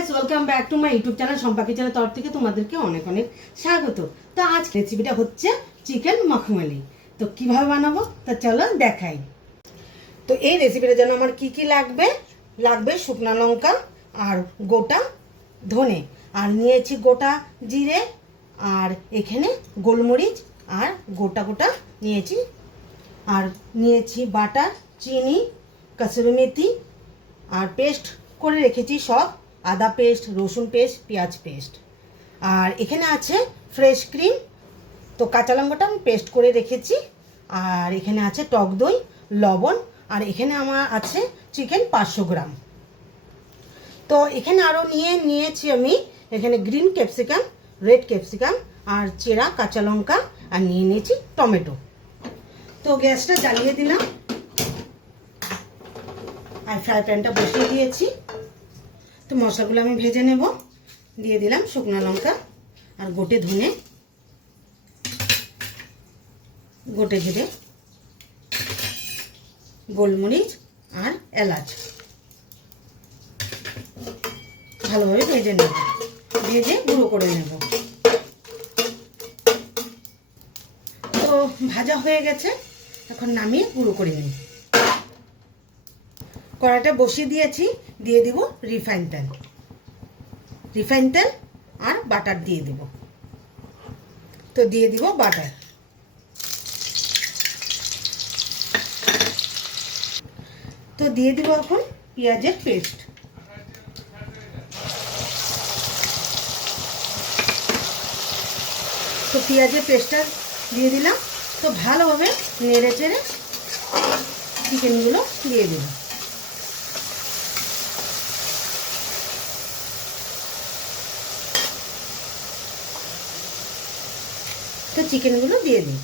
Guys, welcome back to my YouTube channel. Shampa কিচেনের তরফ থেকে তোমাদেরকে অনেক অনেক স্বাগত। তো আজ রেসিপিটা হচ্ছে চিকেন মখমলি। তো কিভাবে বানাবো তা চলো দেখাই। তো এই রেসিপিটার জন্য আমার কি কি লাগবে, লাগবে শুকনো লঙ্কা আর গোটা ধনে, আর নিয়েছি গোটা জিরে, আর এখানে গোলমরিচ আর গোটা গোটা নিয়েছি, আর নিয়েছি বাটার, চিনি, কসুরি মেথি, আর পেস্ট করে রেখেছি সব, আদা পেস্ট, রসুন পেস্ট, পেঁয়াজ পেস্ট, আর এখানে আছে ফ্রেশ ক্রিম। তো কাঁচা লঙ্কাটা আমি পেস্ট করে রেখেছি, আর এখানে আছে টক দই, লবণ, আর এখানে আমার আছে চিকেন 500 গ্রাম। তো এখানে আরও নিয়েছি আমি এখানে গ্রিন ক্যাপসিকাম, রেড ক্যাপসিকাম, আর চেরা কাঁচা লঙ্কা, আর নিয়ে নিয়েছি টমেটো। তো গ্যাসটা জ্বালিয়ে দিলাম আর ফ্রাই প্যানটা বসিয়ে দিয়েছি। তো মশলাগুলো আমি ভেজে নেব। দিয়ে দিলাম শুকনো লঙ্কা আর গোটে ধনে, গোটে জিরে, গোলমরিচ আর এলাচ। ভালোভাবে ভেজে নেব, ভেজে গুঁড়ো করে নেব। তো ভাজা হয়ে গেছে, এখন নামিয়ে গুঁড়ো করে নিই। কড়াইটা বসিয়ে দিয়েছি, দিয়ে দিব রিফাইন তেল আর বাটার দিয়ে দিব। তো দিয়ে দিব বাটার। তো দিয়ে দিব এখন পেঁয়াজের পেস্ট। তো পেঁয়াজের পেস্টটা দিয়ে দিলাম। তো ভালোভাবে নেড়ে চেড়ে চিকেনগুলো দিয়ে দিলাম। তো চিকেনগুলো দিয়ে দিই।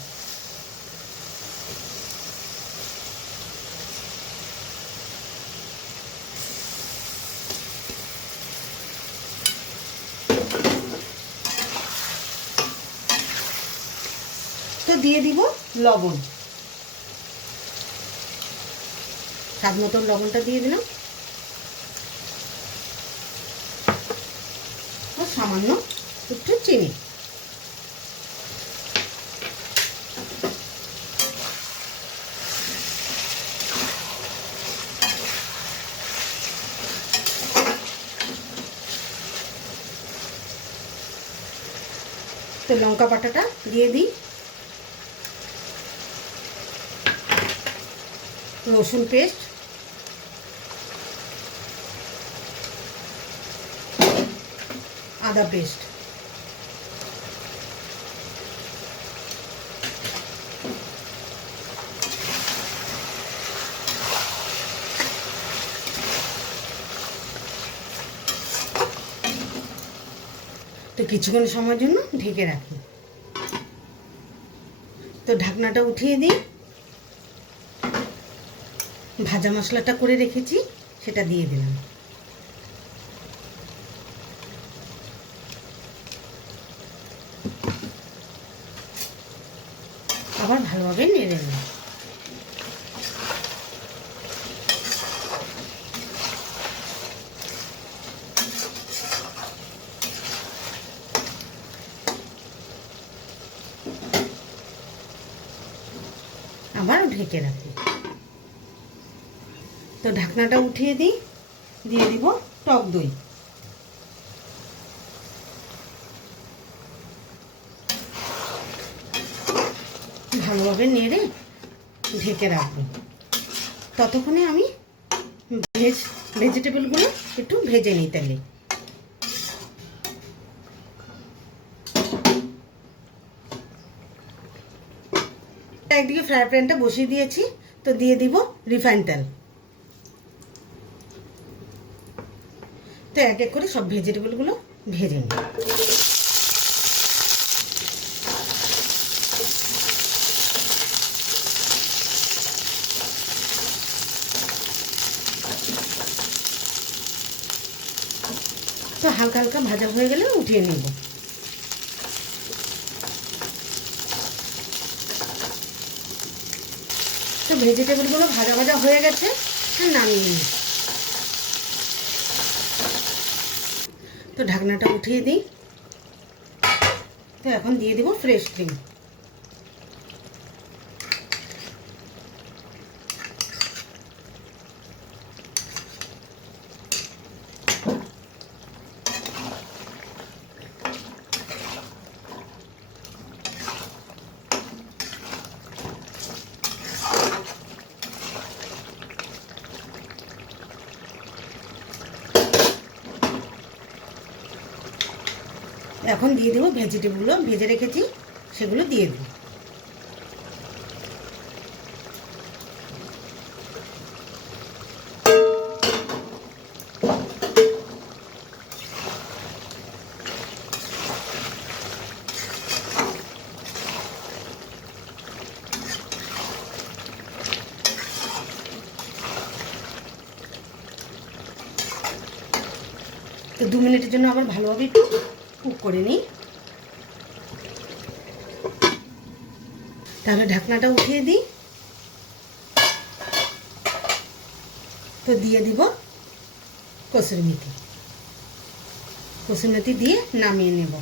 তো দিয়ে দিব লবণ, স্বাদ মতো লবণটা দিয়ে দিলাম, আর সামান্য একটু চিনি। তো লঙ্কা বাটাটা দিয়ে দিই, রসুন পেস্ট, আদা পেস্ট, তো কিছুক্ষণ সময়ের জন্য ঢেকে রাখি। তো ঢাকনাটা উঠিয়ে দিই, ভাজা মশলাটা করে রেখেছি সেটা দিয়ে দিলাম। আবার ভালোভাবে নেড়ে নিই। আবার ঢেকে রাখি। তো ঢাকনাটা উঠিয়ে দিই, দিয়ে দিব টক দই। ভালোভাবে নেড়ে ঢেকে রাখবো। ততক্ষণে আমি ভেজিটেবলগুলো একটু ভেজে নিই তেলে। একদিকে ফ্রাই প্যানটা বসিয়ে দিয়েছি, তো দিয়ে দিব রিফাইন তেল। তো এক এক করে সব ভেজিটেবলগুলো ভেজে নিই। তো হালকা হালকা ভাজা হয়ে গেলে উঠিয়ে নেব। তো ভেজিটেবলগুলো ভাজা ভাজা হয়ে গেছে, নামিয়ে নিই। তো ঢাকনাটা উঠিয়ে দিই। তো এখন দিয়ে দেবো ফ্রেশ ক্রিম। এখন দিয়ে দেবো ভেজিটেবলগুলো ভেজে রেখেছি, সেগুলো দিয়ে দেবো। তো 2 মিনিটের জন্য আবার ভালোভাবে একটু কুক করে নিই। তাহলে ঢাকনাটা উঠিয়ে দিই। তো দিয়ে দিব কসুরি মেথি। কসুরি মেথি দিয়ে নামিয়ে নেব।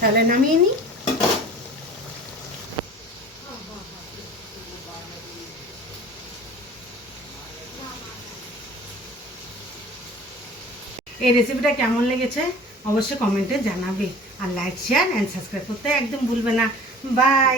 তাহলে নামিয়ে নিই। এই রেসিপিটা কেমন লেগেছে অবশ্যই কমেন্টে জানাবে, আর লাইক শেয়ার অ্যান্ড সাবস্ক্রাইব করতে একদম ভুলবে না। বাই।